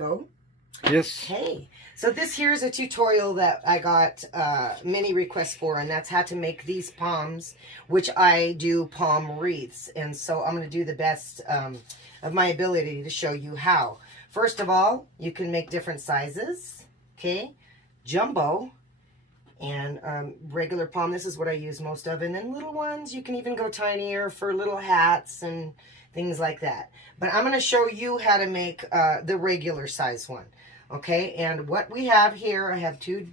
Go? Yes. Okay. So this here is a tutorial that I got many requests for, and that's how to make these palms, which I do palm wreaths. And so I'm going to do the best of my ability to show you how. First of all, you can make different sizes. Okay. Jumbo and regular palm. This is what I use most of. And then little ones, you can even go tinier for little hats and things like that. But I'm going to show you how to make the regular size one. Okay, and what we have here, I have two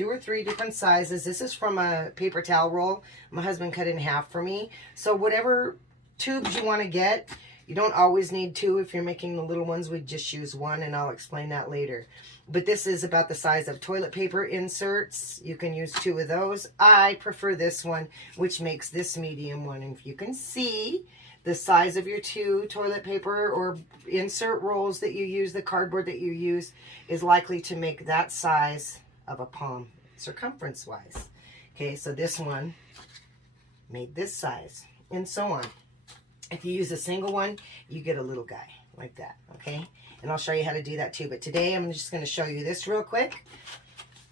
or three different sizes. This is from a paper towel roll. My husband cut it in half for me. So whatever tubes you want to get, you don't always need two. If you're making the little ones, we just use one, and I'll explain that later. But this is about the size of toilet paper inserts. You can use two of those. I prefer this one, which makes this medium one. And if you can see, the size of your two toilet paper or insert rolls that you use, the cardboard that you use, is likely to make that size of a palm, circumference-wise. Okay, so this one made this size, and so on. If you use a single one, you get a little guy like that, okay? And I'll show you how to do that too, but today I'm just going to show you this real quick.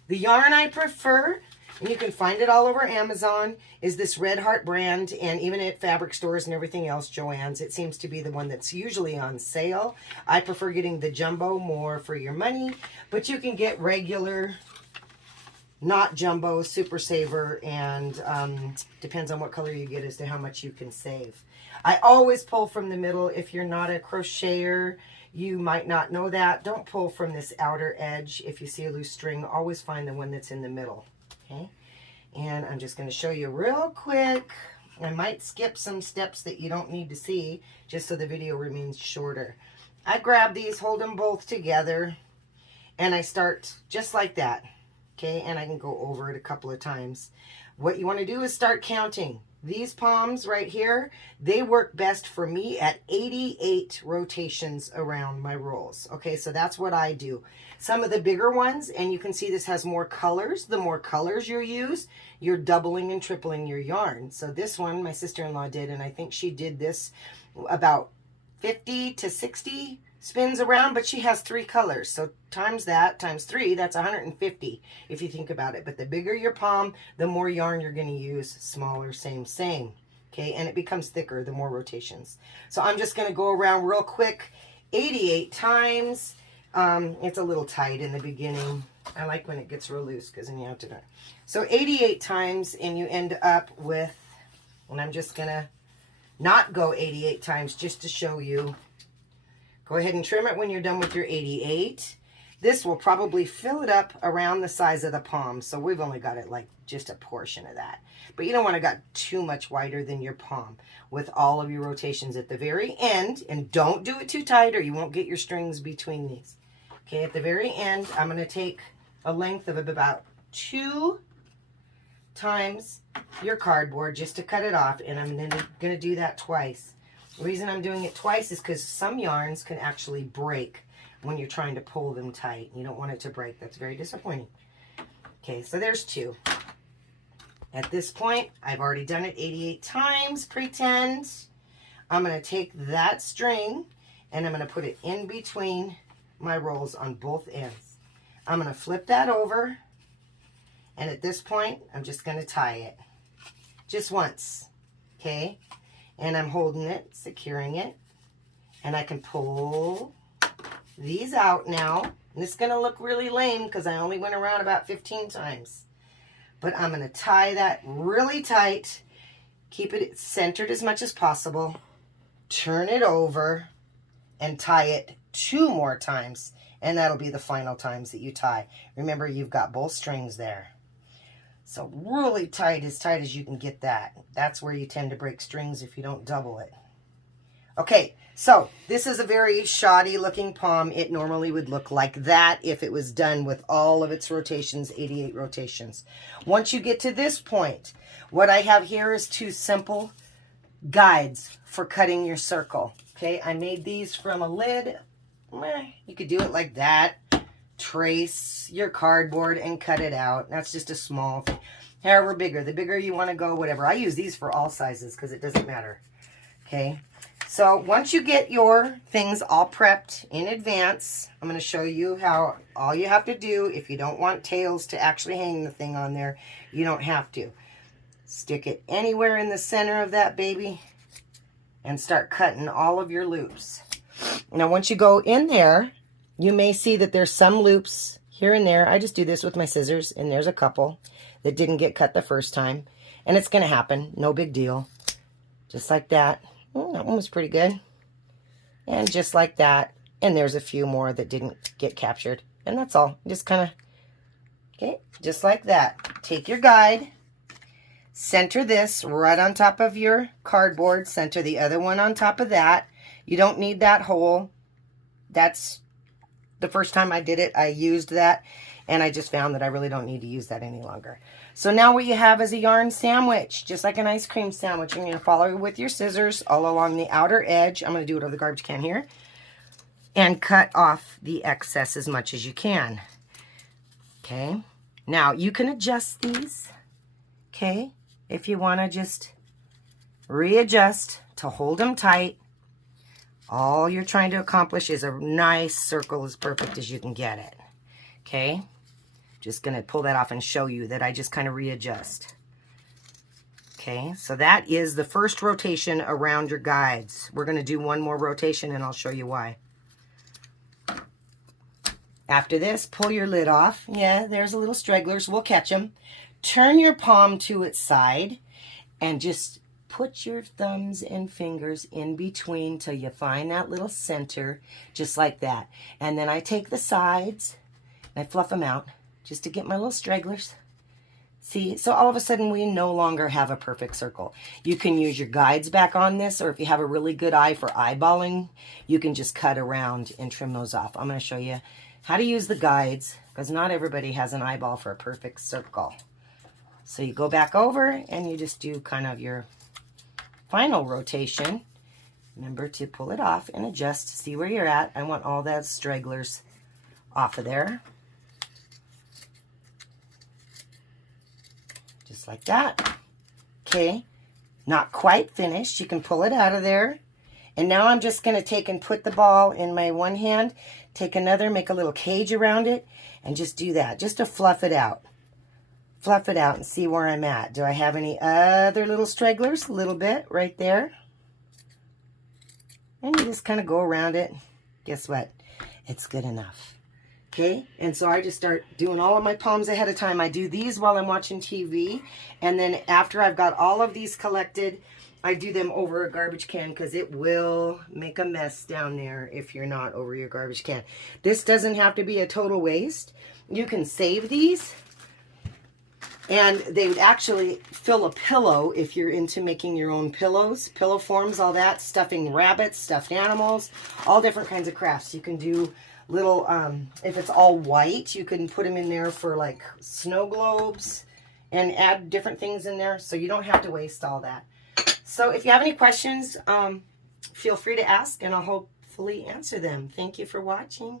The yarn I prefer, and you can find it all over Amazon, is this Red Heart brand, and even at fabric stores and everything else, Joann's, it seems to be the one that's usually on sale. I prefer getting the jumbo more for your money, but you can get regular, not jumbo, super saver, and depends on what color you get as to how much you can save. I always pull from the middle. If you're not a crocheter, you might not know that. Don't pull from this outer edge. If you see a loose string, always find the one that's in the middle. Okay, and I'm just going to show you real quick. I might skip some steps that you don't need to see just so the video remains shorter. I grab these, hold them both together, and I start just like that. Okay, and I can go over it a couple of times. What you want to do is start counting. These palms right here, they work best for me at 88 rotations around my rolls. Okay, so that's what I do. Some of the bigger ones, and you can see this has more colors. The more colors you use, you're doubling and tripling your yarn. So this one, my sister-in-law did, and I think she did this about 50 to 60 spins around, but she has 3 colors. So times that, times 3, that's 150 if you think about it. But the bigger your palm, the more yarn you're going to use. Smaller, same. Okay, and it becomes thicker the more rotations. So I'm just going to go around real quick 88 times. It's a little tight in the beginning. I like when it gets real loose because then you have to do it. So 88 times, and you end up with, and I'm just going to not go 88 times just to show you. Go ahead and trim it when you're done with your 88. This will probably fill it up around the size of the palm. So we've only got it like just a portion of that. But you don't want to got too much wider than your palm with all of your rotations at the very end. And don't do it too tight or you won't get your strings between these. Okay, at the very end, I'm going to take a length of about 2 times your cardboard just to cut it off. And I'm going to do that twice. The reason I'm doing it twice is because some yarns can actually break when you're trying to pull them tight. You don't want it to break. That's very disappointing. Okay, so there's 2. At this point, I've already done it 88 times, pretend. I'm going to take that string and I'm going to put it in between my rolls on both ends. I'm going to flip that over, and at this point, I'm just going to tie it. Just once, okay? And I'm holding it, securing it, and I can pull these out now. And it's going to look really lame because I only went around about 15 times. But I'm going to tie that really tight, keep it centered as much as possible, turn it over, and tie it 2 more times. And that'll be the final times that you tie. Remember, you've got both strings there. So really tight as you can get that. That's where you tend to break strings if you don't double it. Okay, so this is a very shoddy looking palm. It normally would look like that if it was done with all of its rotations, 88 rotations. Once you get to this point, what I have here is 2 simple guides for cutting your circle. Okay, I made these from a lid. You could do it like that. Trace your cardboard and cut it out. That's just a small thing. However bigger, the bigger you want to go, whatever. I use these for all sizes because it doesn't matter. Okay, So once you get your things all prepped in advance, I'm going to show you how all you have to do, if you don't want tails to actually hang the thing on there, you don't have to. Stick it anywhere in the center of that baby and start cutting all of your loops. Now once you go in there, you may see that there's some loops here and there. I just do this with my scissors, and there's a couple that didn't get cut the first time. And it's going to happen. No big deal. Just like that. Oh, that one was pretty good. And just like that. And there's a few more that didn't get captured. And that's all. Just kind of, okay, just like that. Take your guide. Center this right on top of your cardboard. Center the other one on top of that. You don't need that hole. That's the first time I did it, I used that. And I just found that I really don't need to use that any longer. So now what you have is a yarn sandwich, just like an ice cream sandwich. You're going to follow with your scissors all along the outer edge. I'm going to do it over the garbage can here. And cut off the excess as much as you can. Okay. Now you can adjust these. Okay. If you want to just readjust to hold them tight. All you're trying to accomplish is a nice circle as perfect as you can get it. Okay. Just going to pull that off and show you that I just kind of readjust. Okay, so that is the first rotation around your guides. We're going to do one more rotation and I'll show you why. After this, pull your lid off. Yeah, there's a little stragglers. We'll catch them. Turn your palm to its side and just put your thumbs and fingers in between till you find that little center, just like that. And then I take the sides and I fluff them out just to get my little stragglers. See, so all of a sudden we no longer have a perfect circle. You can use your guides back on this, or if you have a really good eye for eyeballing, you can just cut around and trim those off. I'm going to show you how to use the guides, because not everybody has an eyeball for a perfect circle. So you go back over and you just do kind of your final rotation. Remember to pull it off and adjust to see where you're at. I want all those stragglers off of there. Just like that. Okay, not quite finished. You can pull it out of there. And now I'm just going to take and put the ball in my one hand, take another, make a little cage around it, and just do that, just to fluff it out. Fluff it out and see where I'm at. Do I have any other little stragglers? A little bit right there. And you just kind of go around it. Guess what? It's good enough. Okay, and so I just start doing all of my palms ahead of time. I do these while I'm watching TV, and then after I've got all of these collected, I do them over a garbage can, because it will make a mess down there if you're not over your garbage can. This doesn't have to be a total waste. You can save these, and they would actually fill a pillow if you're into making your own pillows, pillow forms, all that, stuffing rabbits, stuffed animals, all different kinds of crafts. You can do little, if it's all white, you can put them in there for like snow globes and add different things in there, so you don't have to waste all that. So if you have any questions, feel free to ask and I'll hopefully answer them. Thank you for watching.